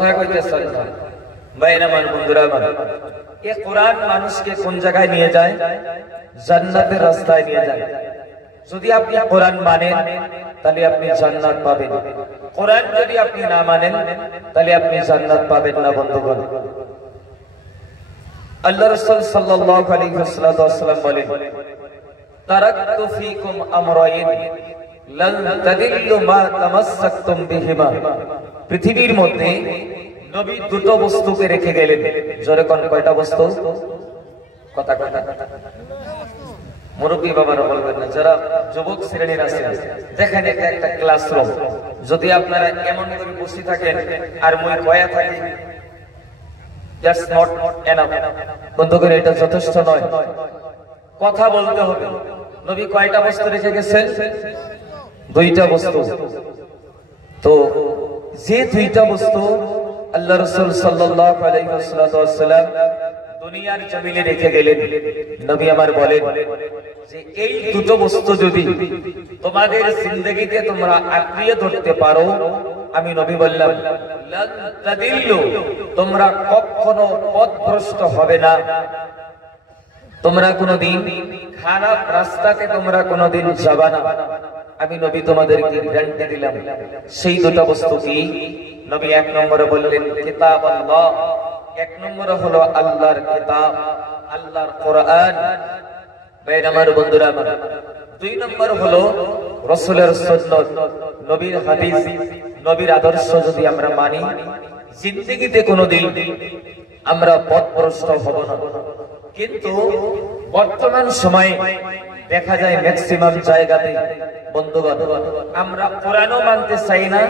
কোথায় কইতেছেন ভাইরা আমার, বন্ধুরা আমার, এই কোরআন মানুষকে কোন জায়গায় নিয়ে যায়? জান্নাতের রাস্তায় নিয়ে যায়। যদি আপনি কোরআন মানেন তাহলে আপনি জান্নাত পাবেন, কোরআন যদি আপনি না মানেন তাহলে আপনি জান্নাত পাবেন না। বন্ধুগণ, আল্লাহ রাসূল সাল্লাল্লাহু আলাইহি ওয়াসাল্লাম বলেন, তারাকতু ফীকুম আমরাইন লান তাদিল্লু মা তামাসসাকতুম বিহিমা। পৃথিবীর মধ্যে নবী দুটো বস্তুকে রেখে গেলেন। জোরে কোন কয়টা বস্তু? কথা কথা মুরব্বী বাবারা বলবেন না, যারা যুবক শ্রেণীর আছেন, দেখেন এটা একটা ক্লাসরুম। যদি আপনারা এমন করে বসে থাকেন আর মই কয়া থাকে, দ্যাটস নট এনাফ। বন্ধুগণ, এটা যথেষ্ট নয়, কথা বলতে হবে। নবী কয়টা বস্তু রেখে গেছেন? দুইটা বস্তু। তো যে দুইটা বস্তু আল্লাহ রাসূল সাল্লাল্লাহু আলাইহি ওয়াসাল্লাম দুনিয়ার জমিনে রেখে গেলেন, নবী আমার বলেন যে এই দুটো বস্তু যদি তোমাদের জিন্দেগিতে তোমরা আঁকড়িয়ে ধরতে পারো, আমি নবী বললাম লান তাদিল্লু, তোমরা কখনো পথভ্রষ্ট হবে না। তোমরা কোনোদিন খারাপ রাস্তাতে তোমরা কোনোদিন যাবে না। আমি নবী তোমাদেরকে গ্যারান্টি দিলাম। সেই দুটো বস্তু কি? নবী এক নম্বরে বললেন কিতাব আল্লাহ, এক নম্বরে হলো আল্লাহর কিতাব, আল্লাহর কোরআন। ভাইরা আমার, বন্ধুরা আমার, দুই নম্বর হলো রাসূলের সুন্নাত, নবীর হাদিস, নবীর আদর্শ যদি আমরা মানি, জিন্দেগিতে কোনোদিন আমরা পথভ্রষ্ট হব না। কিন্তু বর্তমান সময়ে দেখা যায় ম্যাক্সিমাম জায়গাতে, বন্ধুগণ, আমরা কোরআনও মানতে চাই না,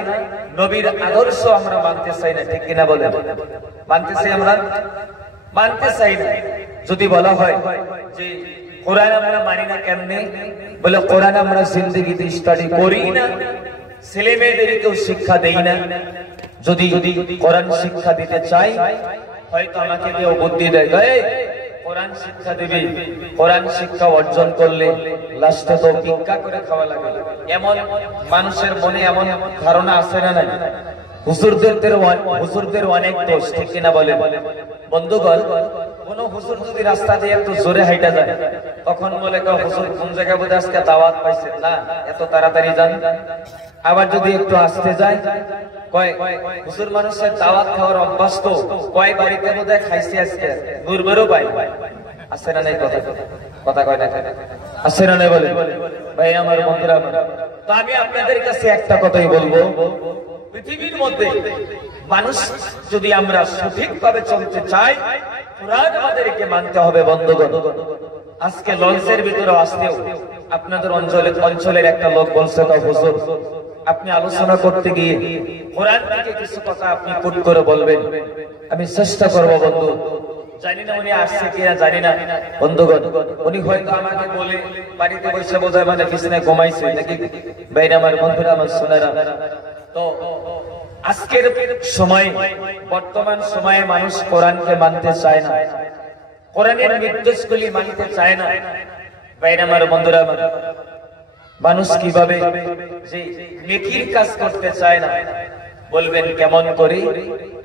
নবীর আদর্শ আমরা মানতে চাই না। ঠিক কিনা বলেন? মানতে চাই, আমরা মানতে চাই না। যদি বলা হয় যে কোরআন আমরা মানি না কেমনে, বলে কোরআন আমরা জিন্দেগিতে স্টাডি করি না, ছেলে মেয়েদেরকেও শিক্ষা দেই না। যদি কোরআন শিক্ষা দিতে চাই, হয়তো আমাকে কেউ বুদ্ধি দেয়, কোরআন শিক্ষা দিবি, কোরআন শিক্ষা অর্জন করলে লাস্টে তো ভিক্ষা করে খাওয়া লাগে। এমন মানুষের মনে এমন ধারণা আছে না নাই? হুজুরদের অনেক দোষ। ঠিক কিনা বলেন? বন্ধুগণ, কোন হুজুর যদি রাস্তা দিয়ে একটু জোরে হাইটা যায়, তখন বলে হুজুর কোন জায়গায় বোধ আজকে দাওয়াত পাইছেন না, এত তাড়াতাড়ি যান। আবার যদি একটু আসতে যায়, কয় হুজুর মানুষের দাওয়াত খাওয়ার অভ্যাস তো, কয় বাড়িতে বোধ খাইছে আজকে, দুর্বারও পাই। আসে না নাই? কথা কয় না, আসে না নাই? বলে ভাই আমার, বন্ধুরা আমার, তো আমি আপনাদের কাছে একটা কথাই বলবো, পৃথিবীর মধ্যে মানুষ যদি আমরা সঠিকভাবে চলতে চাই, কোরআন আমাদেরকে মানতে হবে। বন্ধুগণ, আজকে লঞ্চের ভিতরে আসতেও আপনাদের অঞ্চলের একটা লোক বলছে, তো হুজুর আপনি আলোচনা করতে গিয়ে কোরআন থেকে কিছু কথা আপনি পুট করে বলবেন। আমি চেষ্টা করবো বন্ধু। জানি না উনি আসছে কিনা, জানি না। বন্ধুগণ, উনি হয়তো আমাকে বলে বাড়িতে বসে বোঝায় মানে বিছানায় ঘুমাইছে নাকি। বাইরে আমার বন্ধুরা, আমার সোনারা, তো আজকের সময়, বর্তমান সময়ে মানুষ কোরআনকে মানতে চায় না, কোরআনের নির্দেশগুলি মানতে চায় না। বাইরে আমার বন্ধুরা আমার, মানুষ কিভাবে যে নেকির কাজ করতে চায় না, বলবেন কেমন করে?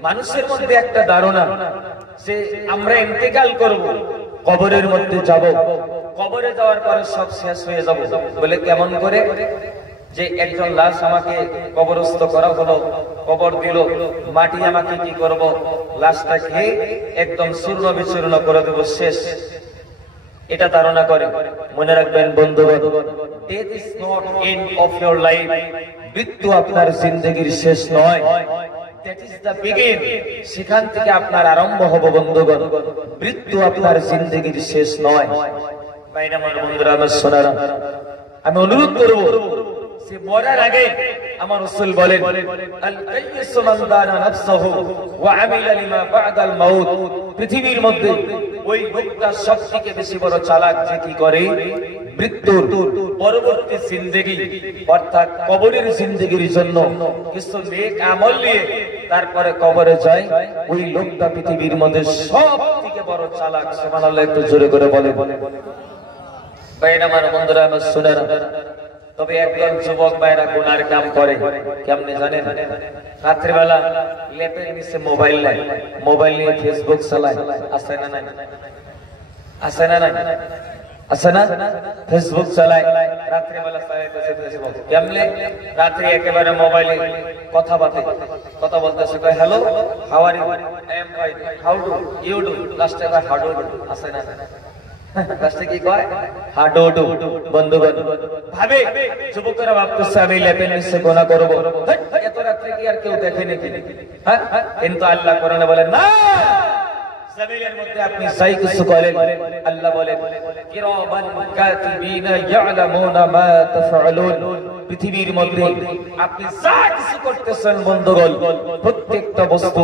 মানুষের মধ্যে একটা ধারণা যে আমরা ইন্তেকাল করব, কবরের মধ্যে যাব, কবরে যাওয়ার পরে সব শেষ হয়ে যাব। বলে কেমন করে? যে একজন লাশ আমাকে কবরস্থ করা হলো, কবর দিল, মাটি আমাকে কি করব? লাশটা খেয়ে একদম চূর্ণ বিচূর্ণ করে দেব, শেষ। এটা ধারণা করে। মনে রাখবেন বন্ধুগণ, death is not end of your life. মৃত্যু আপনার জিন্দেগির শেষ নয়, that is the begin. সেখান থেকে আপনার আরম্ভ হবে। বন্ধুগণ, মৃত্যু আপনার জিন্দেগির শেষ নয়। ভাইরা আমার, বন্ধুরা আমার, সোনারা, আমি অনুরোধ করব যে মরার আগে আমার রাসূল বলেন, আল কাইয়িসু মান দানা নাফসাহু ওয়া আমিলা লিমা বা'দাল মাউত। পৃথিবীর মধ্যে ওই লোকটা সবথেকে বেশি বড় চালাক যে কি করে মৃত্যুর পরবর্তী জিন্দেগি অর্থাৎ কবরের জিন্দেগির জন্য কিছু নেক আমল নিয়ে তারপরে কবরে যায়, ওই লোকটা পৃথিবীর মধ্যে সবথেকে বড় চালাক। সুবহানাল্লাহ, একটু জোরে করে বলে। ভাইরা আমার, বন্ধুরা আমার, শুনেন, তবে একদল যুবক ভাইরা গুনার কাম করে কেমনে জানেন? রাত্রিবেলা লেপের নিচে মোবাইল নাই, মোবাইল নিয়ে ফেসবুক চালায়। আছে না নাই? আছে না নাই? আছে না? ফেসবুক চালায়, রাত্রিবেলা চালাইতেছে ফেসবুক। কেমনে? রাত্রি একেবারে মোবাইলে কথা বলতেছে, কয় hello, how are you, I am fine, how do you do, লাস্টে কয় হাউ ডু। আছে না? লাস্টে কি কয়? How do. বন্ধুগণ ভাবে, যুবকেরা ভাবতেছে আমি লেপের নিচে গোনা করব, এত রাত্রে কি আর কেউ দেখে নাকি? হ্যাঁ, কিন্তু আল্লাহ কোরআনে বলেন না, জমিনের মধ্যে আপনি যাই কিছু করেন, আল্লাহ বলেন কিরামান কাতিবিনা ইয়ালামুনা মা তাফআলুন। পৃথিবীর মধ্যে আপনি যা কিছু করতেছেন বন্ধুগণ, প্রত্যেকটা বস্তু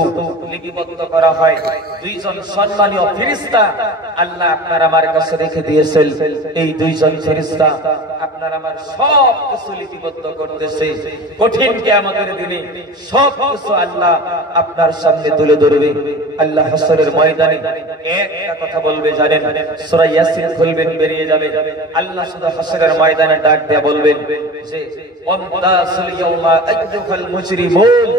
লিপিবদ্ধ করা হয়। দুইজন সম্মানীয় ফেরেশতা আল্লাহ আপনার আমার কাছে রেখে দিয়েছেন। এই দুইজন ফেরেশতা আপনার আমার সব কিছু লিপিবদ্ধ করতেছে। কঠিন কিয়ামতের দিনে সব কিছু আল্লাহ আপনার সামনে তুলে ধরবে। আল্লাহ হাসরের ময়দানে একটা কথা বলবে জানেন? সূরা ইয়াসিন খুলবেন, বেরিয়ে যাবে। আল্লাহ শুধু হাসরের ময়দানে ডাক দিয়ে বলবেন যে ওয়ান্তাসুল ইয়াউমা আইয়ুহাল মুজরিমুন,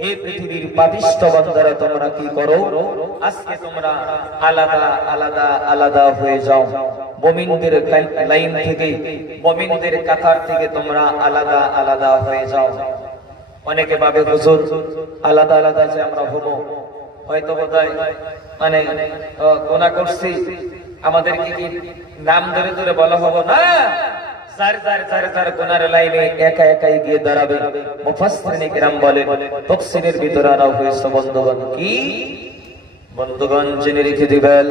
হে পৃথিবীর পাপিষ্ঠ বান্দারা তোমরা কি করো? আজকে তোমরা আলাদা আলাদা আলাদা হয়ে যাও। মুমিনদের লাইন থেকে, মুমিনদের কাতার থেকে তোমরা আলাদা আলাদা হয়ে যাও। অনেকে ভাবে হুজুর আলাদা আলাদা যে আমরা হবো, হয়তো বোধহয় মানে গুনাহ করছি, আমাদেরকে কি নাম ধরে ধরে বলা হবো না? যার গুনার লাইনে একা একাই গিয়ে দাঁড়াবে। মুফাসসিরিন কিরাম বলেন, তাফসীরের ভিতরে আনা হয়েছে বন্ধুগণ কি? বন্ধুগণ জেনে রেখে দিবেন,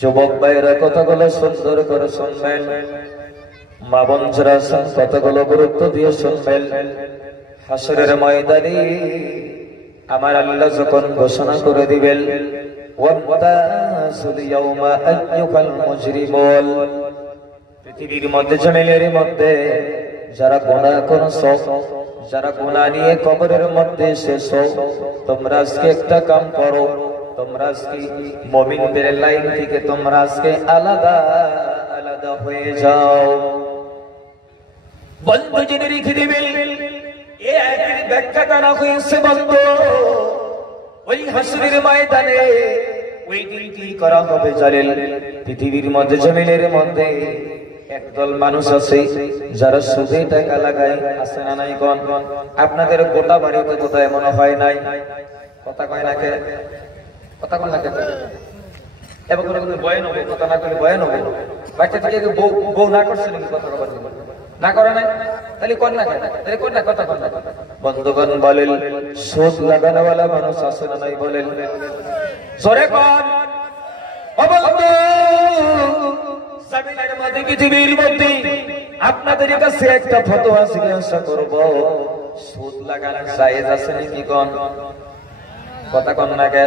যুবক ভাইরা কথাগুলো সুন্দর করে শুনবেন, মা বোনরা কথাগুলো গুরুত্ব দিয়ে শুনবেন। হাসরের ময়দানে আমার আল্লাহ যখন ঘোষণা করে দিবেন ওয়ান্তাসুল ইয়াউমা আইয়ুহাল মুজরিমুন, পৃথিবীর মধ্যে জমিনের মধ্যে যারা গুনাহ করছো, যারা গুনাহ নিয়ে কবরের মধ্যে এসেছো, তোমরা আজকে একটা কাম করো, তোমরা আজকে মুমিনদের লাইন থেকে তোমরা আজকে আলাদা আলাদা হয়ে যাও। বন্ধু জেনে রেখে দিবেন, এই আয়াতের ব্যাখ্যা করা হয়েছে বন্ধু, ওই হাসরের ময়দানে ওই দিন কি করা হবে জানেন? পৃথিবীর মধ্যে জমিনের মধ্যে একদল মানুষ আছে যারা সুদে টাকা লাগায়। আছে না নাই? কোন আপনাদের গোটা বাড়িতে কোথায় এমন হয় নাই? কথা কয় না কে? কথা কয় না কে? এবার কোনো বয়ান হবে, কথা না করলে বয়ান হবে। বাচ্চা থেকে বউ না করছে নাকি? কথা না করে নাই? তাহলে কোন না, তাহলে কোন না, কথা কোন না। বন্ধুগণ বলেন সুদ লাগানোওয়ালা মানুষ আছে না নাই? বলেন জোরে কোন? ও বন্ধু, জমিনের মধ্যে পৃথিবীর মধ্যে আপনাদের কাছে একটা ফতোয়া জিজ্ঞাসা করব, সুদ লাগানো জায়েজ আছে নাকি? কোন কথা কোন না কে?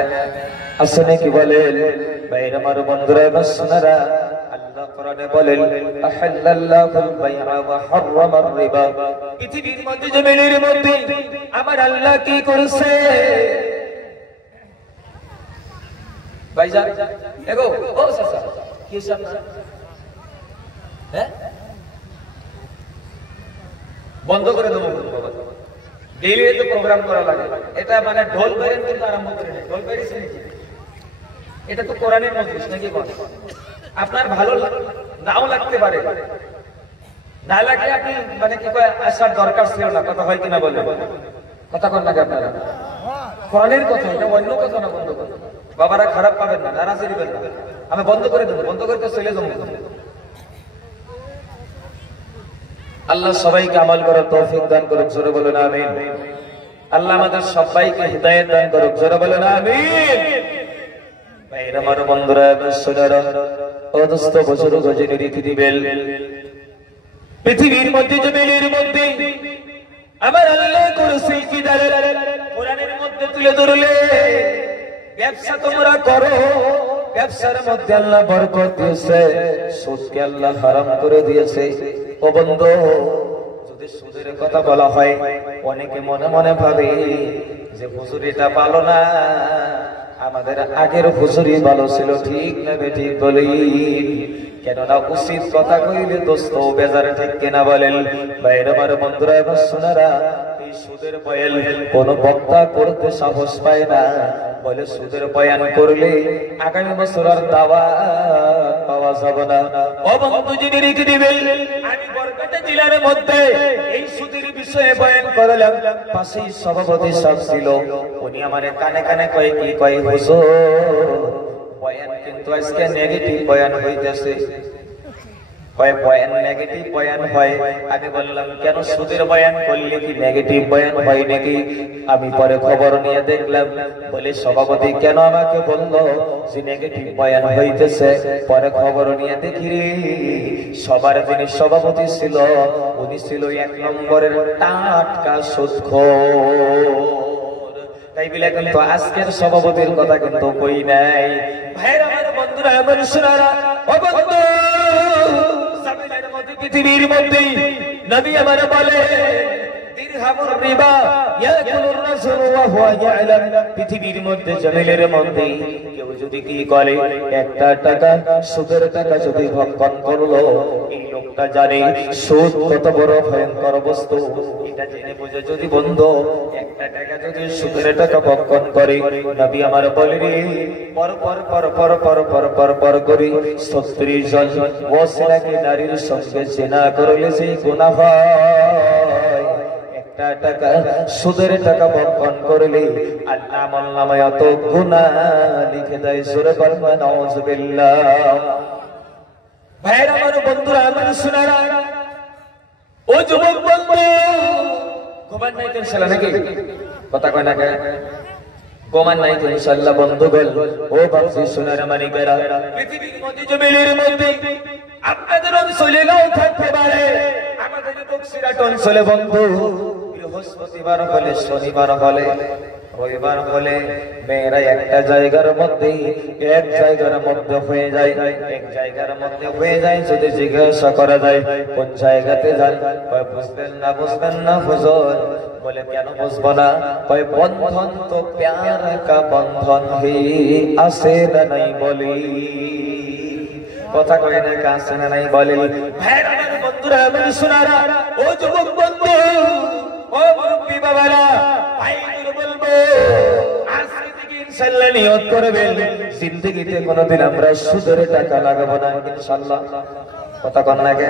আছে নাকি? বলেন ভাইরা আমার বন্ধুরা বাসনারা, আল্লাহ কোরআনে বলেন আহাল্লাল্লাহুল বাইআ ওয়া হাররামার রিবা। পৃথিবীর মধ্যে জমিনের মধ্যে আমার আল্লাহ কি করেছে? ভাইজান এগো ও চাচা কি সব হ্যাঁ বন্ধ করে দেবো বাবা, ডেইলি তো প্রোগ্রাম করা লাগে। এটা মানে ঢোল বেরেন কিন্তু আরম্ভ করে নেই। ঢোল বেরিয়েছে নাকি? এটা তো কোরআনের মজলিস নাকি? বল আপনার ভালো নাও লাগতে পারে, না লাগলে আপনি মানে কি কয় আসার দরকার ছিল না। কথা হয় কিনা বলে? কথা কোন লাগে আপনারা? কোরআনের কথা, এটা অন্য কথা না। বন্ধ করে বাবারা খারাপ পাবেন না, নারাজি দিবেন না। আমি বন্ধ করে দেবো, বন্ধ করে তো চলে যাবো। আল্লাহ সবাইকে আমল করার তৌফিক দান করুক, জোরে বলুন আমিন। আল্লাহ আমাদের সবাইকে হিদায়াত দান করুক, জোরে বলুন আমিন। ভাইরা আমার বন্ধুরা সোনারা ও দোস্ত বুজুর্গ জেনে রেখে দিবেন, পৃথিবীর মধ্যে জমিনের মধ্যে আমার আল্লাহ করেছে কি দাঁড়ে কোরআনের মধ্যে তুলে ধরলে, ব্যবসা তোমরা করো, ব্যবসার মধ্যে আল্লাহ বরকত দিয়েছে, সুদকে আল্লাহ হারাম করে দিয়েছে। ও বন্ধু, যদি সুদের কথা বলা হয় অনেকে মনে মনে ভাবে যে হুজুর এটা ভালো না, আমাদের আগের হুজুরই ভালো ছিল। ঠিক না বেঠিক বলি? কেননা উচিত কথা কইলে দোস্ত বেজার ঠিক কিনা বলেন? ভাইরা আমার বন্ধুরা এবং সোনারা, এই সুদের বয়ান কোন বক্তা করতে সাহস পায় না, বলে সুদের বয়ান করলে আগামী বছর আর দাওয়াত পাওয়া যাবে না। ও বন্ধু যিনি রেখে দিবেন, আমি বরকাটা জেলার মধ্যে এই সুদের বিষয়ে বয়ান করলাম, পাশেই সভাপতি সাহেব ছিল, উনি আমার কানে কানে কয় কি কয়, হুজুর বয়ান কিন্তু আজকে নেগেটিভ বয়ান হইতেছে। বয়ান নেগেটিভ বয়ান হয়। আমি বললাম কেন সুদের বয়ান করলে কি নেগেটিভ বয়ান হয় নাকি? আমি পরে খবর নিয়ে দেখলাম, বলে সভাপতি কেন আমাকে বললো যে নেগেটিভ বয়ান হইতেছে? পরে খবর নিয়ে দেখি রে, সবার যিনি সভাপতি ছিল উনি ছিল 1 নম্বরের টাটকা সুদখোর। তাই বলে কিন্তু আজকের সভাপতির কথা কিন্তু কই নাই। ভাইরা আমার বন্ধুরা আমার সোনারা, ও বন্ধু জামিনের মধ্যে পৃথিবীর মধ্যে নবী আমার বলে দিরহামুর রিবা ইয়াকুলুর রাসূল ওয়া হুয়া ইয়ালাম, পৃথিবীর মধ্যে জমিনের মধ্যে কেউ যদি কি করে, একটা টাকা সুদের টাকা যদি ভক্ষণ করলো, এই লোকটা জানে সুদ কত বড় ভয়ঙ্কর বস্তু। এটা জেনে বুঝে যদি বন্ধু একটা টাকা যদি সুদের টাকা ভক্ষণ করে, নবী আমার বলে রে পর পর পর পর পর পর পর পর করে 36 জন ওয়াসিলাকে নারীর সঙ্গে জিনা করলে যে গুনাহ হয়, একটা টাকা সুদের টাকা ভক্ষণ করলে আল্লাহ আমল নামায় এত গুনাহ লিখে দেয়। সূরা বাকারা নাউযুবিল্লাহ। ভাইরা আমার বন্ধুরা আমার সোনারা, ও যুবক বন্ধু ঘুমান নাই তো ইনশাআল্লাহ নাকি? কথা কয় না কে? ঘুমান নাই তো ইনশাআল্লাহ বন্ধুগণ, ও বাপজি সোনার মানিকেরা, পৃথিবীর মধ্যে জমিনের মধ্যে আপনাদের অঞ্চলে নাও থাকতে পারে, আমাদের বক্সিরাট অঞ্চলে বন্ধু বৃহস্পতিবার হলে, শনিবার হলে, রবিবার হলে মেয়েরা একটা জায়গার মধ্যে এক জায়গার মধ্যে হয়ে যায়, এক জায়গার মধ্যে হয়ে যায়। যদি জিজ্ঞাসা করা যায় কোন জায়গাতে যান, বুঝবেন না হুজুর। বলে কেন বুঝবো না? বন্ধন তো প্যার কা বন্ধন হি আসে না নাই বলি, কথা কয় না কাছে না নাই বলে। ভাইরা আমার বন্ধুরা আমার সোনারা, ও যুবক বন্ধু, ও মুরব্বি বাবারা, ভাইদের বলবো আজকে থেকে ইনশাআল্লাহ নিয়ত করবেন জিন্দেগিতে কোনোদিন আমরা সুদের টাকা লাগাবো না ইনশাআল্লাহ। কথা কন না কে?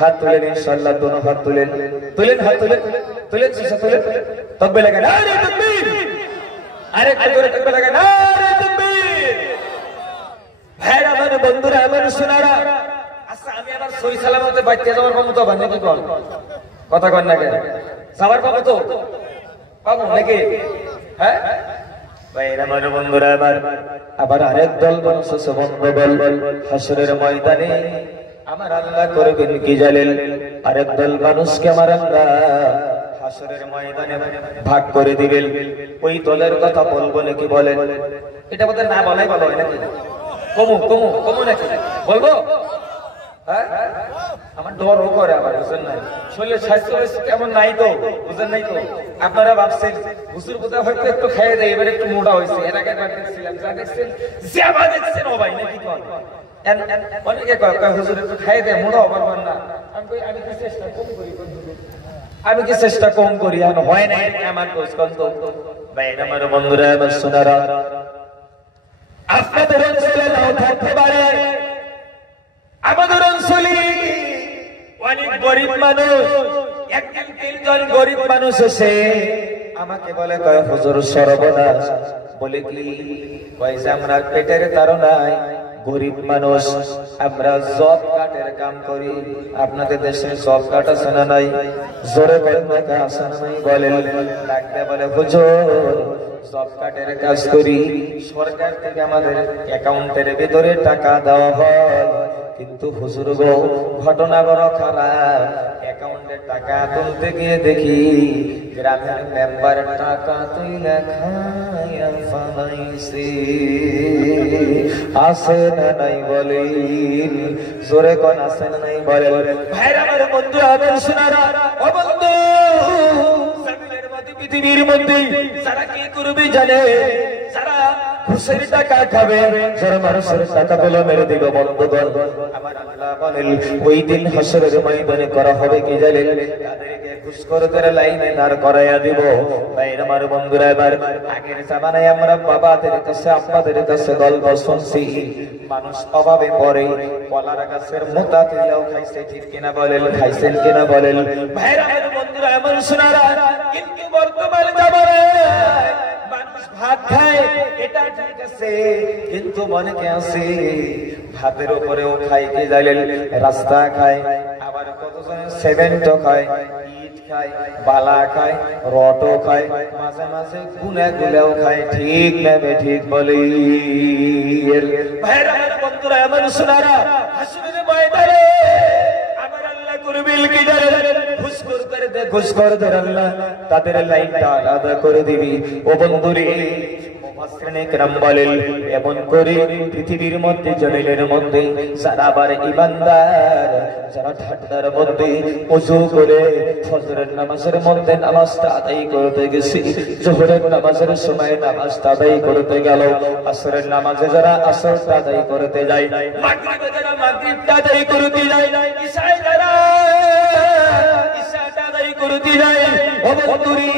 হাত তুলেন ইনশাআল্লাহ, দোনো হাত তুলেন, হাত তুলেন শিশা তুলেন, তকবীর লাগান, নারে তাকবীর, আরে জোরে তকবীর লাগান, নারে তাকবীর। ভাইরা আমার বন্ধুরা আমার সোনারা, আচ্ছা আমি আবার সহি সালামতে বাইতে যাওয়ার ক্ষমতা বান নাকি? কোন কথা কন না কে? যাওয়ার পাবো তো পাবো নাকি? হ্যাঁ ভাইরা আমার বন্ধুরা, আবার আরেক দল মানুষ আছে বন্ধু বল, হাসরের ময়দানে আমার আল্লাহ করবেন কি জানেন? আরেক দল মানুষকে আমার আল্লাহ হাসরের ময়দানে ভাগ করে দিবেন। ওই দলের কথা বলবো নাকি বলেন? এটা বলতে না বলাই ভালো হয় নাকি? কমু নাকি বলবো? হ্যাঁ আমার ডরও করে আবার, বুঝেন নাই? শরীরের স্বাস্থ্য কেমন নাই তো, বুঝেন নাই তো? আপনারা ভাবছেন হুজুর বোধহয় হয়তো একটু খাইয়ে দেয়, এবার একটু মোটা হয়েছে। এর আগে দেখছিলাম, যা দেখছেন যা দেখছেন ও ভাই নাকি কর অনেকে কয় হুজুর একটু খাইয়ে দেয়, মোটা হবার না। আমি কি চেষ্টা কম করি, আমি কি চেষ্টা কম করি, আর হয় না আমার দোষ কন্ত। ভাই আমার বন্ধুরা আমার সোনারা, আপনাদের অঞ্চলে নাও থাকতে পারে, আমাদের অঞ্চলে অনেক গরিব মানুষ, একদিন 3 জন গরিব মানুষ এসে আমাকে বলে কয় হুজুর সর্বনাশ। বলে কি? কয় যে আমরা পেটের তাড়নায় গরিব মানুষ, আমরা জব কার্ডের কাম করি। আপনাদের দেশে জব কার্ড আছে না নাই? জোরে বলেন না আছে না নাই? বলেন। ডাকতে বলে হুজুর জব কার্ডের কাজ করি, সরকার থেকে আমাদের অ্যাকাউন্টের ভিতরে টাকা দেওয়া হয়, কিন্তু হুজুর গো ঘটনা বড় খারাপ। অ্যাকাউন্টে টাকা তুলতে গিয়ে দেখি গ্রামের মেম্বার টাকা তুইলা খায়া ফালাইছে। আছে না নাই বলেন? জোরে কোন আছে না নাই বলেন? ভাইরা আমার বন্ধু আমার সোনারা, ও বন্ধু পৃথিবীর মধ্যে যারা কি করবে জানে? যারা হুসের টাকা খাবে, যারা মানুষের টাকা গুলো মেরে দিল। বন্ধুগণ আমার আল্লাহ বলেন ওই দিন হাসরের ময়দানে করা হবে কি জানেন? তাদেরকে ঘুষখোরদের লাইনে দাঁড় করাইয়া দিব। ভাই আমার বন্ধুরা, এবার আগের জামানায় আমরা বাবাদের কাছে আব্বাদের কাছে গল্প শুনছি, মানুষ অভাবে পড়ে কলার গাছের মোটা তুলেও খাইছে, ঠিক কিনা বলেন? খাইছেন কিনা বলেন? ভাইরা আমার বন্ধুরা আমার শোনারা, কিন্তু বর্তমান জামানায় মানুষ ভাত খায়, এটা ঠিক আছে, কিন্তু অনেকে আছে ভাতের উপরেও খায় কি জানেন? রাস্তা খায়, আবার কতজন সেমেন্টও খায়, ইট খায়, বালা খায়, রটও খায়, মাঝে মাঝে গুনে গুলেও খায়। ঠিক নেবে ঠিক বলি। ভাইরা আমার বন্ধুরা আমার শোনারা, হাসরের ময়দানে আমার আল্লাহ করবিল কি জানেন? ঘুষখোর করে দে, ঘুষখোরদের আল্লাহ তাদের লাইনটা আলাদা করে দিবি। ও বন্ধুরে মুফাসসিরিনে কেরাম বলেন, এমন করে পৃথিবীর মধ্যে জমিনের মধ্যে যারা আবার ঈমানদার, যারা ঠান্ডার মধ্যে ওযু করে ফজরের নামাজের মধ্যে নামাজটা আদায় করতে গেছে, যোহরের নামাজের সময় নামাজটা আদায় করতে গেল, আসরের নামাজে যারা আসরটা আদায় করতে যায়, মাগরিবে যারা মাগরিবটা আদায় করতে যায়, ইশায় যারা ইশাটা আদায় করতে যায়, ও বন্ধুরে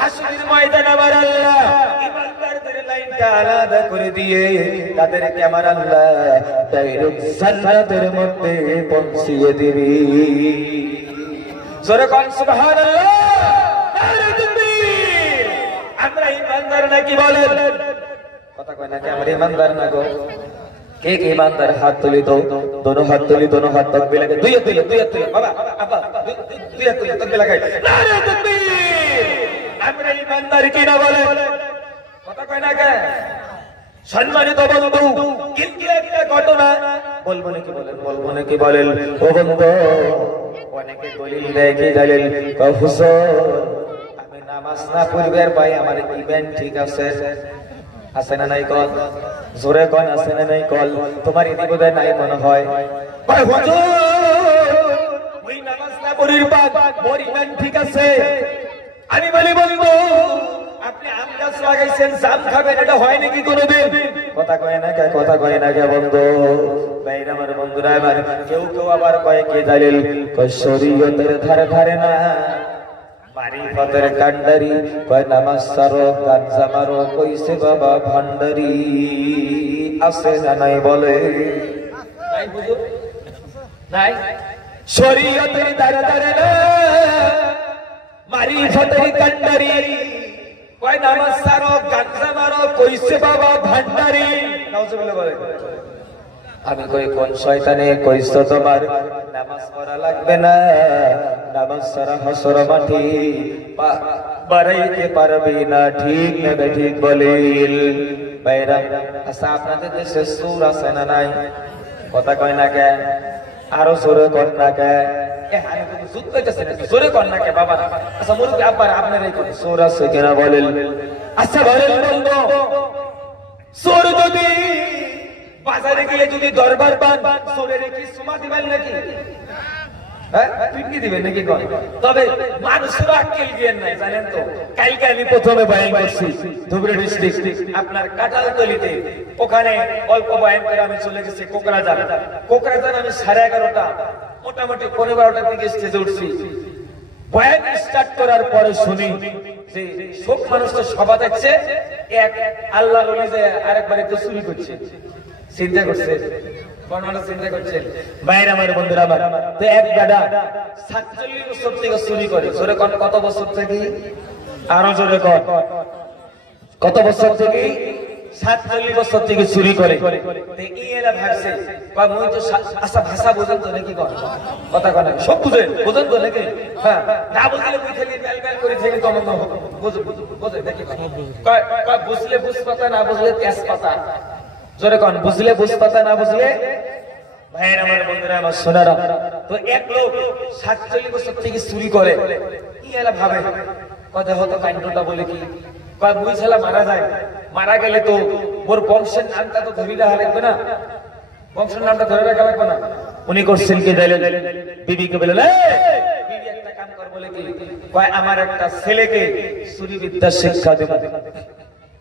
হাসরের ময়দানে আমার আল্লাহ ঈমানদারদের লাইনটা আলাদা করে দিয়ে তাদেরকে আমার আল্লাহ ডাইরেক্ট জান্নাতের মধ্যে পৌঁছিয়ে দিবে। জোরে কোন সুবহানাল্লাহ। নারে তাকবীর। আমরা ঈমানদার নাকি বলেন? কথা কয় নাকি আমরা ঈমানদার না গো? কে কে ঈমানদার? হাত তুলি তো, দোনো হাত তুলি, দোনো হাত তাকবীর লাগাই, দুই হাত তুলি, দুই হাত তুলি, বাবা আপা দুই হাত তুলি, তাকবীর লাগাই। নারে তাকবীর। আমরা ঈমানদার কিনা বলেন? কথা কয় না কে? সম্মানিত বন্ধু, কিন্তু একটা ঘটনা বলবো নাকি বলেন? বলবো নাকি বলেন? ও বন্ধু, অনেকে দলিল দেয় কি জানেন? হুজুর আমি নামাজ না পড়বে ভাই, আমার ঈমান ঠিক আছে। আছে না নাই কল? জোরে কোন আছে না নাই কল? তোমার ইতিমধ্যে নাই মনে হয়। ভাই হুজুর ওই নামাজ না পড়ির বাদ মোর ঈমান ঠিক আছে। আমি বলি বলবো আপনি আম গাছ লাগাইছেন, জাম খাবেন, এটা হয় নাকি কোনোদিন? কথা কয় না কে? কথা কয় না কে বন্ধু? ভাইরা আমার বন্ধুরা, এবার কেউ কেউ আবার কয় কি জানেন? কয় শরীয়তের ধারে ধারে না, মারিফতের কান্ডারি, কয় নামাজ সারো গাঞ্জা মারো, কইছে বাবা ভান্ডারি। আছে না নাই বলে? নাই হুজুর, নাই। শরীয়তের ধারে ধারে না, মারিফতের কান্ডারি, কয় নামাজ সারো গাঞ্জা মারো, কইছে বাবা ভান্ডারি। নাউজুবিল্লাহ বলে। আমি কই কোন শয়তানে কইছ তোমার নামাজ পড়া লাগবে না, নামাজ সারা হাসর মাটি বাড়াইতে পারবি না। ঠিক নেবে ঠিক বলিল। ভাইরা আচ্ছা, আপনাদের দেশে সুর আছে না নাই? কথা কয় না কে? আরো জোরে কর না কে? জোরে কর না কে বাবা? আচ্ছা মুরুব্বি আব্বার আপনার এই সুর আছে কিনা বলেন? আচ্ছা বলেন বন্ধু, সুর যদি বাজারে গিয়ে যদি দরবার পান, সোরের কি সুমা দিবেন নাকি? পিটনি দিবেন নাকি? তবে মানুষের আক্কেল জ্ঞান নাই জানেন তো। কালকে আমি প্রথমে বয়ান করছি ধুবড়ী ডিস্ট্রিক্ট, আপনার কাঁঠালতলিতে, ওখানে অল্প বয়ান করে আমি চলে গেছি কোকরাঝার। কোকরাঝার আমি 11:30 মোটামুটি 15-12টার দিকে স্টেজে উঠছি। বয়ান স্টার্ট করার পরে শুনি যে সব মানুষ তো সভা দেখছে, এক আল্লাহ বলে যে আরেকবার একটু চুরি করছে। চিন্তা করছে চিন্তা করছেন বাইরে আমার বন্ধুরা আমার, তো এক গাডা 47 বছর থেকে চুরি করে। জোরে কন কত বছর থেকে? আরো জোরে কন কত বছর থেকে? 47 বছর থেকে চুরি করে। এরা ভাবছে মুই তো আচ্ছা ভাষা বোঝেন তো নাকি? কথা কন সব বুঝেন, বোঝেন তো নাকি? হ্যাঁ, না বুঝলে মুই থেকে বেল বেল করে থেকে তখন বুঝে নাকি? বুঝলে বুঝ পাতা, না বুঝলে তেজ পাতা। জোরে কন বুঝলে বুঝ পাতা, না বুঝলে। ভাইয়ের আমার বন্ধুরা আমার সোনারা, তো এক লোক 47 বছর থেকে চুরি করে। এরা ভাবে কথা হতো কাণ্ডটা বলে কি মুই ছেলে মারা যায়, মারা গেলে তো ওর বংশের নামটা তো ধরে রাখা লাগবে না, বংশের নামটা ধরে রাখা লাগবে না। উনি করছেন কি বিবিকে বলে, বিবি একটা কাম কর বলে কি, আমার একটা ছেলেকে চুরি বিদ্যা শিক্ষা দেব।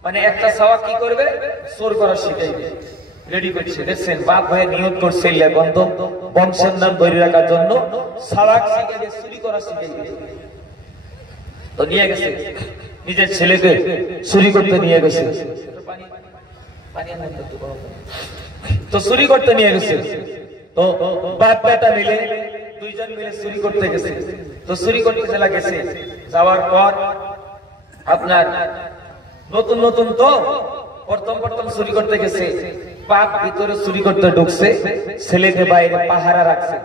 মানে একটা সাওয়া কি করবে, চোর করা শিখাইবে, রেডি করছে। দেখছেন বাপ ভাই নিয়ত করছে বন্ধ বংশের নাম ধরে রাখার জন্য সাওয়াক শিখাইবে, চুরি করা শিখাইবে। তো নিয়ে গেছে নিজের ছেলেকে চুরি করতে নিয়ে গেছে, তো চুরি করতে নিয়ে গেছে। তো বাপ বেটা মিলে দুইজন মিলে চুরি করতে গেছে। তো চুরি করতে চলা গেছে, যাওয়ার পর আপনার নতুন নতুন তো প্রথম প্রথম চুরি করতে গেছে, বাপ ভিতরে চুরি করতে ঢুকছে, ছেলেকে বাইরে পাহারা রাখছে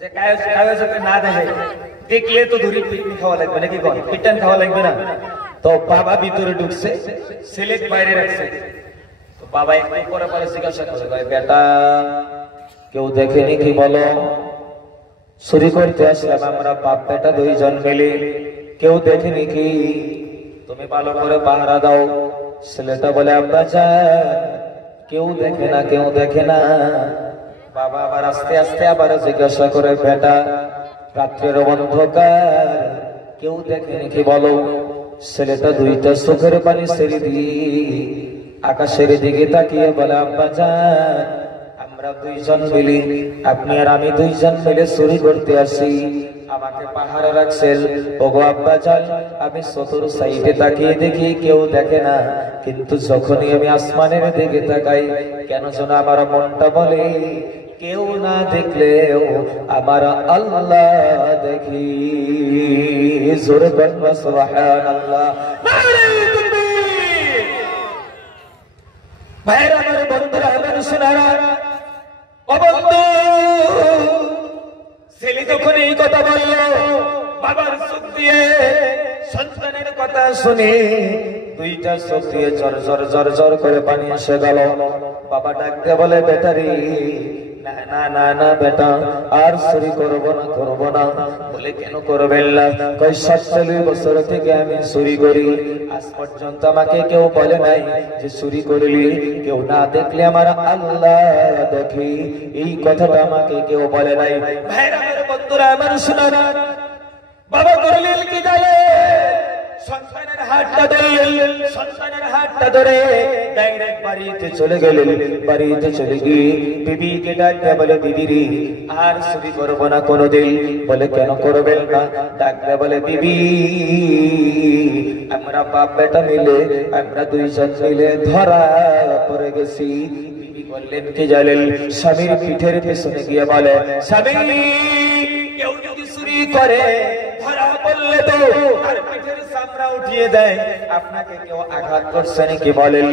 যে কায়ো যাতে না দেখে, দেখলে তো ধরি পিটনি খাওয়া লাগবে নাকি, পিটান খাওয়া লাগবে না। তো বাবা ভিতরে ঢুকছে, ছেলেকে বাইরে রাখছে। তো বাবা একটু পরে পরে জিজ্ঞাসা করে, বেটা কেউ দেখেনি কি বলো? চুরি করতে আসলাম আমরা বাপ বেটা দুইজন মিলে, কেউ দেখেনি কি? তুমি ভালো করে পাহারা দাও। ছেলেটা বলে, আব্বা যান কেউ দেখে না, কেউ দেখে না। বাবা আবার আস্তে আস্তে আবার জিজ্ঞাসা করে, বেটা রাত্রের অন্ধকার কেউ দেখেনি কি বলো? ছেলেটা দুইটা চোখের পানি ছেড়ে দিয়ে আকাশের দিকে তাকিয়ে বলে, আব্বা যান আমরা দুইজন মিলে, আপনি আর আমি দুইজন মিলে চুরি করতে আসি, আমাকে পাহারা রাখছেন। ওগো আব্বা যান আমি চতুর সাইডে তাকিয়ে দেখি কেউ দেখে না, কিন্তু যখনই আমি আসমানের দিকে তাকাই কেন যেন আমার মনটা বলে কেউ না দেখলেও আমার আল্লাহ দেখি। জোরে বলবা সুবহানাল্লাহ। ভাইরা আমার, বন্ধুরা আমার, শোনারা ও বন্ধু, ছেলে যখন এই কথা বলল, বাবার চোখ দিয়ে সন্তানের কথা শুনে দুইটা চোখ দিয়ে ঝর ঝর ঝর ঝর করে পানি এসে গেল। বাবা ডাকতে বলে, বেটারি না না না না বেটা আর চুরি করবো না, করবো না। বলে কেন করবেন না? কই 47 বছর থেকে আমি চুরি করি, আজ পর্যন্ত আমাকে কেউ বলে নাই যে চুরি করলি কেউ না দেখলে আমার আল্লাহ দেখি, এই কথাটা আমাকে কেউ বলে নাই। ভাইরা আমার, বন্ধুরা আমার, শোনা বাবা করলেন কি জানে? সন্তানের হাতটা ধরলেন, সন্তানের হাতটা ধরে ডাইরেক্ট বাড়িতে চলে গেলেন। বাড়িতে চলে গিয়ে বিবিকে ডাকতে বলে, বিবি রে আর চুরি করবো না কোনোদিন। বলে কেন করবেন না? ডাকতে বলে, বিবি আমরা বাপ বেটা মিলে, আমরা দুইজন মিলে ধরা পড়ে গেছি। বিবি বললেন কি জানেন? স্বামীর পিঠের পেছনে গিয়ে বলে, স্বামী কেউ যদি চুরি করে ধরা পড়লে তো আর পিঠের চামড়া উঠিয়ে দেয়, আপনাকে কেউ আঘাত করছে নাকি বলেন?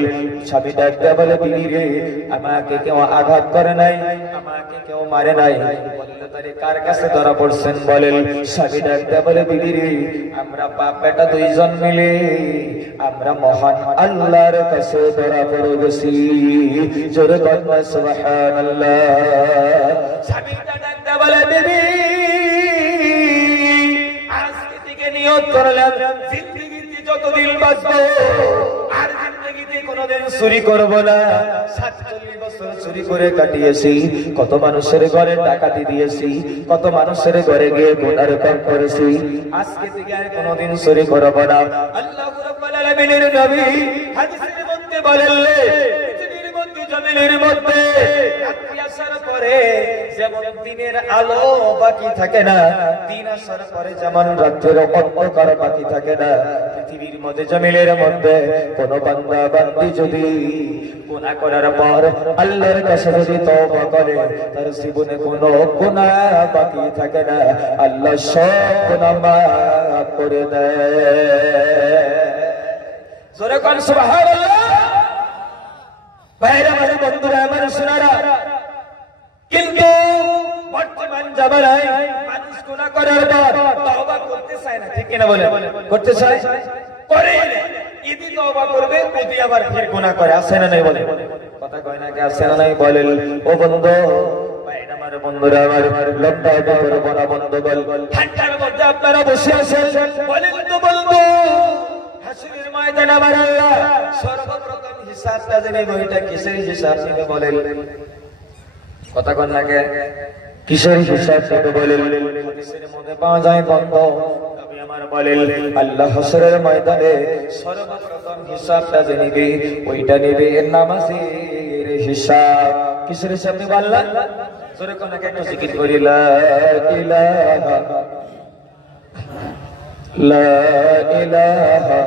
স্বামী ডাকতে বলে, বিবি রে আমাকে কেউ আঘাত করে নাই, আমাকে কেউ মারে নাই। বললে তারে কার কাছে ধরা পড়ছেন বলেন? স্বামী ডাকতে বলে, বিবি রে আমরা বাপ বেটা দুইজন মিলে আমরা মহান আল্লাহর কাছে ধরা পড়ে গেছি। জোরে বলবা সুবহানাল্লাহ। স্বামী ডাকতে বলে, বিবি আজকে থেকে নিয়ত করলাম জিন্দেগিতে যতদিন বাঁচবো আর জিন্দেগিতে কোনোদিন চুরি করব না। 47 বছর চুরি করে কাটিয়েছি, কত মানুষের ঘরে ডাকাতি দিয়েছি, কত মানুষের ঘরে গিয়ে গুনার কাজ করেছি, আজকে থেকে আর কোনোদিন চুরি করব না। আল্লাহ রাব্বুল আলামিনের নবী হাদিসের মধ্যে বলেন, পৃথিবীর মধ্যে জমিনের মধ্যে রাত্রি আসার পরে যেমন দিনের আলো বাকি থাকে না, দিন আসার পরে যেমন রাত্রের অন্ধকার বাকি থাকে না, পৃথিবীর মধ্যে জমিনের মধ্যে কোন বান্দা বান্দি যদি গুনাহ করার পর আল্লাহর কাছে যদি তওবা করে তার জীবনে কোনো গুনাহ বাকি থাকে না, আল্লাহ সব গুনাহ মাফ করে দেয়। জোরে কোন সুবহানাল্লাহ। ভাইরা আমার, বন্ধুরা আমার, শোনারা, কিন্তু বর্তমান জামানায় মানুষ গুনাহ করার পর তওবা করতে চায় না, ঠিক কিনা বলেন? করতে চায়, করে ইদি তওবা করবে, ওদি আবার ফের গুনাহ করে, আছে না নাই বলেন? কথা কয় না কি, আছে না নাই বলেন? ও বন্ধু, ভাইরা আমার, বন্ধুরা আমার, লম্বা করে বলা বন্ধ বল। ঠান্ডার মধ্যে আপনারা বসে আছেন, বলেন তো বন্ধু, হাসরের ময়দানে আমার আল্লাহ সর্বপ্রথম হিসাবটা দেবে, ওইটা কিসের হিসাব নেবে বলেন? কথা কন না কে, কিসের হিসাব নেবে বলেন? হাদিসের মধ্যে পাওয়া যায় বন্ধু, নবী আমার বলেন আল্লাহ হাসরের ময়দানে সর্বপ্রথম হিসাবটা যে নিবে ওইটা নিবে নামাজের হিসাব। কিসের হিসাব নিবে আল্লাহ? জোরে কোন একটা জিকির করি লা ইলাহা লা ইলাহা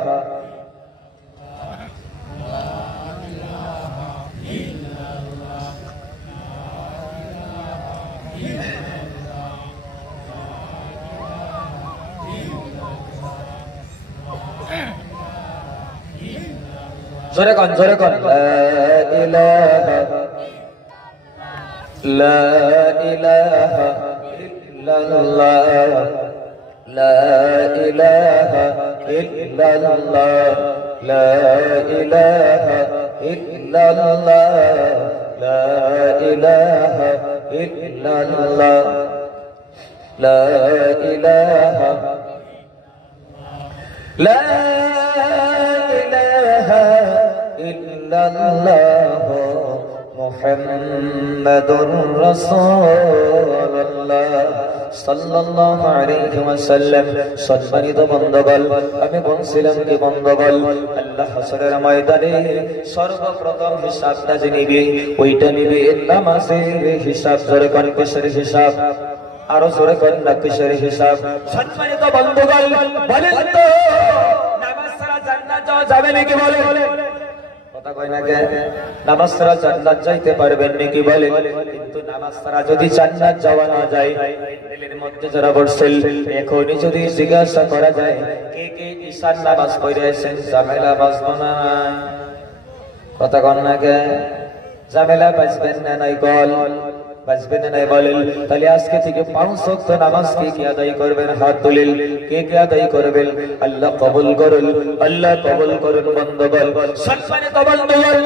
জোরে কোন লা ইলাহা লা ইলাহা ইল্লাল্লাহ লা ইলাহা ইল্লাল্লাহ লা ইলাহা ইল্লাল্লাহ লা ইলাহা ইল্লাল্লাহ লা ইলাহা লা ইলাহা ইল্লাল্লাহ মুহাম্মাদুর রাসূলুল্লাহ সাল্লাল্লাহু আলাইহি ওয়াসাল্লাম। সম্মানিত বন্ধুগণ, আমি বলছিলাম কি বন্ধুগণ, আল্লাহ হাসরের ময়দানে সর্বপ্রথম হিসাবটা যে নিবে ওইটা নিবে নামাজের হিসাব। জোরে কোন কিসের হিসাব? আরো জোরে কোন না কিসের হিসাব? সম্মানিত বন্ধুগণ, বলেন তো নামাজ ছাড়া জান্নাত যাওয়া যাবে নাকি? বলেন কথা কয় না কে? নামাজ ছাড়া জান্নাত যাইতে পারবেন নাকি? বলেন। কিন্তু নামাজ ছাড়া যদি জান্নাত যাওয়া না যায়, দিলের মধ্যে যারা বসছেন এখনই যদি জিজ্ঞাসা করা যায় কে কে ঈশান নামাজ পড়েছেন, ঝামেলা বাঁচবো না? কথা কন না কে? ঝামেলা বাঁচবেন না নাই? কল বাঁচবেন না নাই? বলেন। তাহলে আজকে থেকে 5 ওয়াক্ত নামাজ কে কে আদায় করবেন? হাত তুলেন। কে কে আদায় করবেন? আল্লাহ কবুল করুন, আল্লাহ কবুল করুন। বন্ধুগণ, সম্মানিত বন্ধুগণ,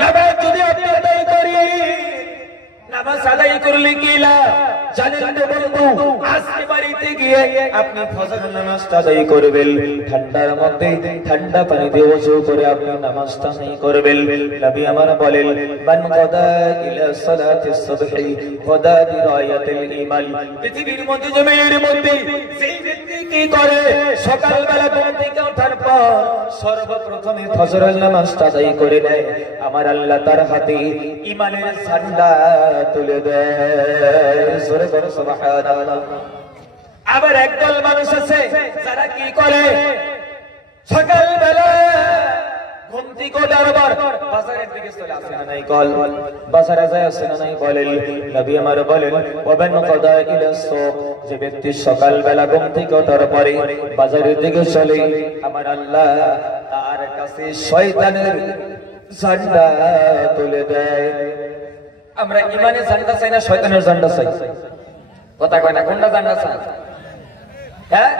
নামাজ যদি আপনি আদায় করি, নামাজ আদায় করলে কি লাভ জানেন না বন্ধু? আজকে বাড়িতে গিয়ে আপনি ফজর নামাজটা আদায় করবেন, ঠান্ডার মধ্যে ঠান্ডা পানি দিয়ে ওযু করে আপনি নামাজটা আদায় করবেন। নবী আমার বলেন মান গাদা ইলা সালাতিস সুবহি গাদা বিরায়াতিল ঈমান। পৃথিবীর মধ্যে জমিনের মধ্যে যেই ব্যক্তি কি করে সকালবেলা ঘুম থেকে ওঠার পর সর্বপ্রথমে ফজরের নামাজটা আদায় করে নেয়, আমার আল্লাহ তার হাতে ঈমানের ঝান্ডা তুলে দেয়। জোরে বলো সুবহানাল্লাহ। আবার একদল মানুষ আছে যারা কি করে সকালবেলা ঘুম থেকে ওঠার পর বাজারের দিকে চলে আসে না নাই? কল বাজারে যায় আসে না নাই? বলেন। নবী আমার বলেন ওয়াবান কাদা ইলা সুক, যে ব্যক্তি সকালবেলা ঘুম থেকে ওঠার পরে বাজারের দিকে চলে, আমার আল্লাহ তার কাছে শয়তানের ঝান্ডা তুলে দেয়। আমরা ইমানের ঝান্ডা চাই না শয়তানের ঝান্ডা চাই? কথা কয় না? কোনটা ঝান্ডা চাই? হ্যাঁ,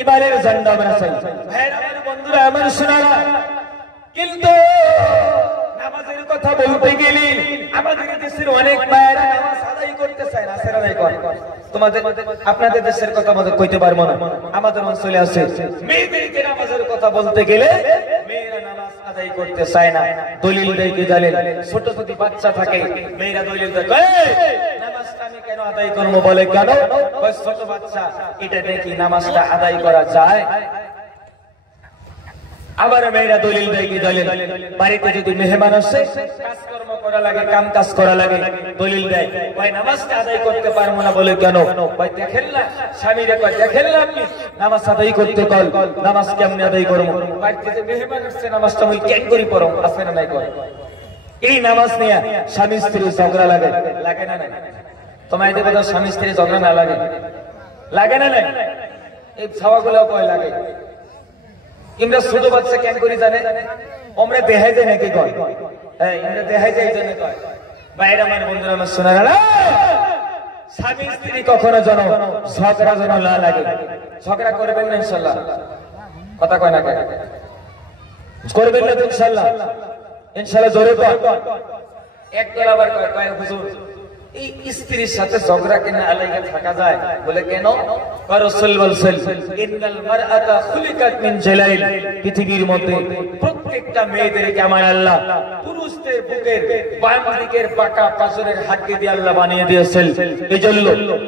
ইমানের ঝান্ডা আমরা চাই। ভাইরা আমার, বন্ধুরা আমার, শোনারা, কিন্তু নামাজের কথা বলতে গেলে আমাদের দেশের অনেক মায়েরা নামাজ আদায় করতে চায় না। সেরা নাই কর তোমাদের আপনাদের দেশের কথা আমাদের কইতে পারবো না। আমাদের অঞ্চলে আছে মেয়েদেরকে নামাজের কথা বলতে গেলে মেয়েরা নামাজ আদায় করতে চায় না। দলিল দেয় কি জানেন? ছোট ছোট বাচ্চা থাকে, মেয়েরা দলিল দেয় নামাজটা আমি কেন আদায় করবো? বলে কেন? ছোট বাচ্চা, এটা দেখি নামাজটা আদায় করা যায়। আবার মেয়েরা দলিল দেয় কি জানেন? বাড়িতে যদি মেহমান আসে, কাজকর্ম করা লাগে, কাম কাজ করা লাগে, দলিল দেয় ভাই নামাজটা আদায় করতে পারবো না। বলে কেন? ভাই দেখেন না, স্বামীরা কয় দেখেন না আপনি নামাজ আদায় করতে কল, নামাজ কেমনে আদায় করবো? বাড়িতে যে মেহমান আসছে নামাজটা আমি কেন করি পড়ো? আসে না নাই? কর এই নামাজ নিয়ে স্বামী স্ত্রী ঝগড়া লাগে, লাগে না নাই? তোমাদের কথা স্বামী স্ত্রী ঝগড়া না লাগে? লাগে না নাই? এই ছাওয়াগুলো কয় লাগে। আমরা ছোট বাচ্চা কেন করি জানে? আমরা দেখাই যায় নাকি? কয় হ্যাঁ, আমরা দেখাই যায় এই জন্য কয়। বাইরে আমার বন্ধুরা আমার শোনা না, স্বামী স্ত্রী কখনো যেন ঝগড়া যেন না লাগে। ঝগড়া করবেন না ইনশাল্লাহ? কথা কয় না? করবেন না তো ইনশাল্লাহ? ইনশাল্লাহ জোরে কয়। একদল আবার কয় কয় হুজুর এই স্ত্রীর সাথে ঝগড়া কিনা আলাইকে থাকা যায়? বলে কেন? রাসূল বলেছেন ইন্নাল মারআতা খুলিকাত মিন জালাইল, পৃথিবীর মধ্যে প্রত্যেকটা মেয়েদেরকে আমার আল্লাহ পুরুষদের বুকের বাম দিকের পাকা পাঁজরের হাড্ডি দিয়ে আল্লাহ বানিয়ে দিয়েছেন। এজন্য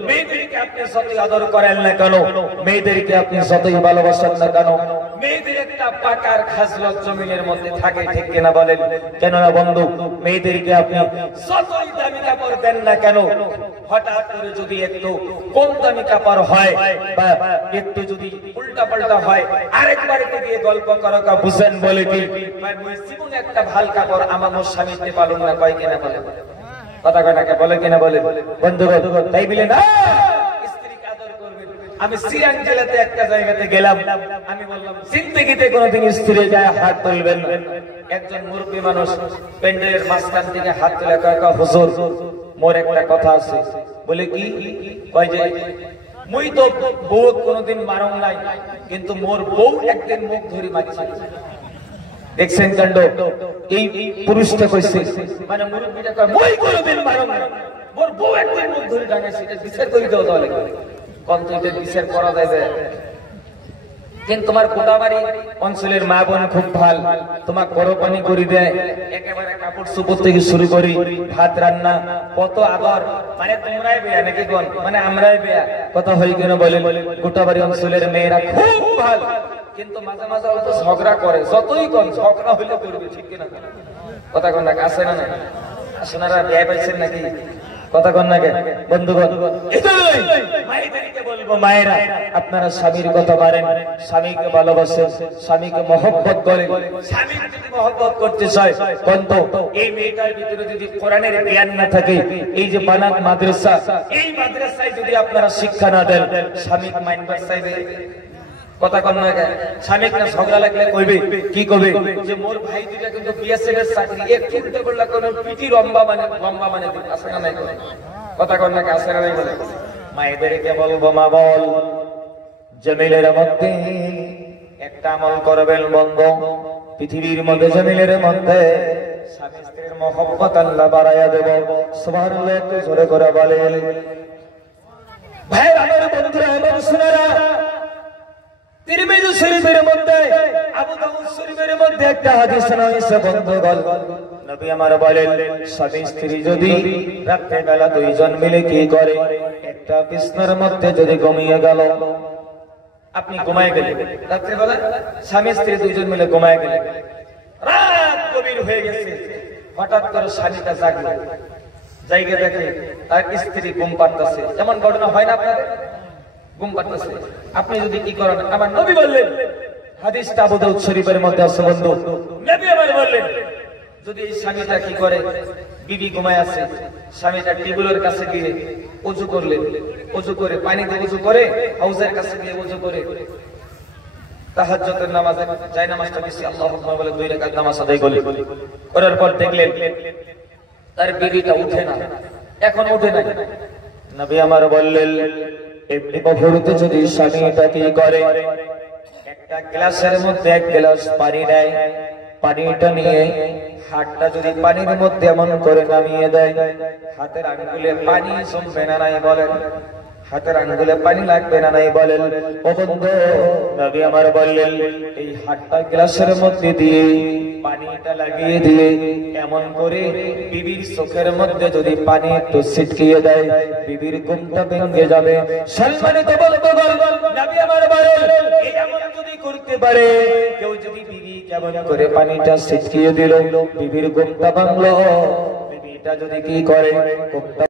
মেয়েদেরকে আপনি যতই আদর করেন না কেন, মেয়েদেরকে আপনি যতই ভালোবাসেন না কেন, মেয়েদের একটা পাকার খাজলত জমিনের মধ্যে থাকে, ঠিক কিনা বলেন? কেননা বন্ধু, মেয়েদেরকে আপনি যতই দামি কাপড় দেন না কেন, হঠাৎ করে যদি একটু কম দামি কাপড় হয় বা একটু যদি উল্টা পাল্টা হয়, আরেকবার দিয়ে গল্প করো কা বুঝেন বলে কি ভাই ওই জীবনে একটা ভাল কাপড় আমার স্বামীতে পালন না কয় কিনা বলে, কথা কয়টাকে বলে কিনা বলে বন্ধুগণ? তাই বলে না স্ত্রীকে আদর করবেন। আমি শ্রীলঙ্কাতে একটা জায়গাতে গেলাম, আমি বললাম জিন্দেগিতে কোনোদিন স্ত্রীর গায়ে হাত তুলবেন না। একজন মুরব্বী মানুষ প্যান্ডেলের মাঝখান থেকে হাত তুলে কয়, হুজুর মোর একটা কথা আছে। বলে কি? কয় যে মুই তো বউ কোনোদিন মারং নাই, কিন্তু মোর বউ একদিন মুখ ধরে মারছে। দেখছেন কাণ্ড? এই পুরুষটা কইছে, মানে মুরব্বীটা কয় মই কোনোদিন মারং নাই, মোর বউ একদিন মুখ ধরে ডাঙাইছে। এটা বিচার করে দেওয়া তাহলে কোন তো এটা বিচার করা যাবে? কিন্তু তোমার কোটাবাড়ি অঞ্চলের মা বোন খুব ভাল, তোমার গরম পানি করে দেয়, একেবারে কাপড় চোপড় থেকে শুরু করি ভাত রান্না, কত আদর। মানে তোমরাই বেয়া নাকি কোন, মানে আমরাই বেয়া, কথা হই কেন বলেন? কোটাবাড়ি অঞ্চলের মেয়েরা খুব ভাল, কিন্তু মাঝে মাঝে অত ঝগড়া করে। যতই কোন ঝগড়া হইলে করবে, ঠিক কিনা? কথা কোন না আসে না? আসনারা বিয়ে পাইছেন নাকি? কথা কন না বন্ধুগণ? মায়েদেরকে বলবো, মায়েরা আপনারা স্বামীর কথা মানেন, স্বামীকে ভালোবাসেন, স্বামীকে মহব্বত করেন। স্বামী যদি মহব্বত করতে চায়, কিন্তু এই মেয়েটার ভিতরে যদি কোরআনের জ্ঞান না থাকে, এই যে বানাত মাদ্রাসা, এই মাদ্রাসায় যদি আপনারা শিক্ষা না দেন, স্বামী মাইন্ডার চাইবে। কথা কন না? স্বামীকে না ঝগড়া লাগলে কইবে কি কবে যে মোর ভাই দুইটা কিন্তু বিএসএফ এর চাকরি, একটু উল্টো করলে কোন পিটি লম্বা মানে আছে না নাই? কথা কন না? আছে না নাই? বলে মায়েদেরকে বলবো, মা বল জমিলের মধ্যে একটা আমল করবেন বন্ধু। পৃথিবীর মধ্যে জমিলের মধ্যে স্বামী স্ত্রীর মহব্বত আল্লাহ বাড়াইয়া দেব। সুবহানাল্লাহ, একটু জোরে করে বলেন। ভাই আমার বন্ধুরা এবং শুনারা, তিরমিজি শরীফের মধ্যে, আবু দাউদ শরীফের মধ্যে একটা হাদিস রয়েছে বন্ধুগণ। নবী আমার বলেন, স্বামী স্ত্রী যদি রাতে বেলা দুইজন মিলে কি করে, একটা বিছানার মধ্যে যদি ঘুমিয়ে গেল, আপনি ঘুমায় গেলেন রাতে বেলা, স্বামী স্ত্রী দুইজন মিলে ঘুমায় গেলেন, রাত গভীর হয়ে গেছে, হঠাৎ করে স্বামীটা জাগলো, জায়গা দেখে তার স্ত্রী ঘুম পাড়তেছে। যেমন ঘটনা হয় না আপনাদের? ঘুম পাড়তেছে, আপনি যদি কি করেন? আমার নবী বললেন, হাদিসটা আবু দাউদ শরীফের মধ্যে আছে বন্ধু, নবী আমার বললেন, যদি এই স্বামীটা কি করে, বিবি ঘুমায় আছে, স্বামীটা টেবিলের কাছে গিয়ে ওযু করলেন, ওযু করে পানি দিয়ে ওযু করে, হাউজের কাছে গিয়ে ওযু করে তাহাজ্জুদের নামাজে যায় নামাজটা বেশি আল্লাহু আকবার বলে 2 রাকাত নামাজ আদায় করার পর দেখলেন তার বিবিটা উঠে না, এখন উঠে না। নবী আমার বললেন, এমনি মুহূর্তে যদি স্বামীটা কি করে, একটা গ্লাসের মধ্যে 1 গ্লাস পানি নেয়, পানিটা নিয়ে হাতটা যদি পানির মধ্যে এমন করে নামিয়ে দেয়, হাতের আঙ্গুলে পানি জমবে না নাই বলেন? হাতের আঙ্গুলে পানি লাগবে না নাই বলেন? ও বন্ধু, নবী আমার বললেন, এই হাতটা গ্লাসের মধ্যে দিয়ে পানিটা লাগিয়ে দিয়ে এমন করে বিবির চোখের মধ্যে যদি পানি একটু ছিটকিয়ে দেয়, বিবির ঘুমটা ভেঙে যাবে। সম্মানিত বন্ধুগণ, নবী আমার বলেন, এই আমল যদি করতে পারে কেউ, যদি বিবি কেমন করে পানিটা ছিটকিয়ে দিল, বিবির ঘুমটা ভাঙলো, বিবিটা যদি কি করে, ঘুমটা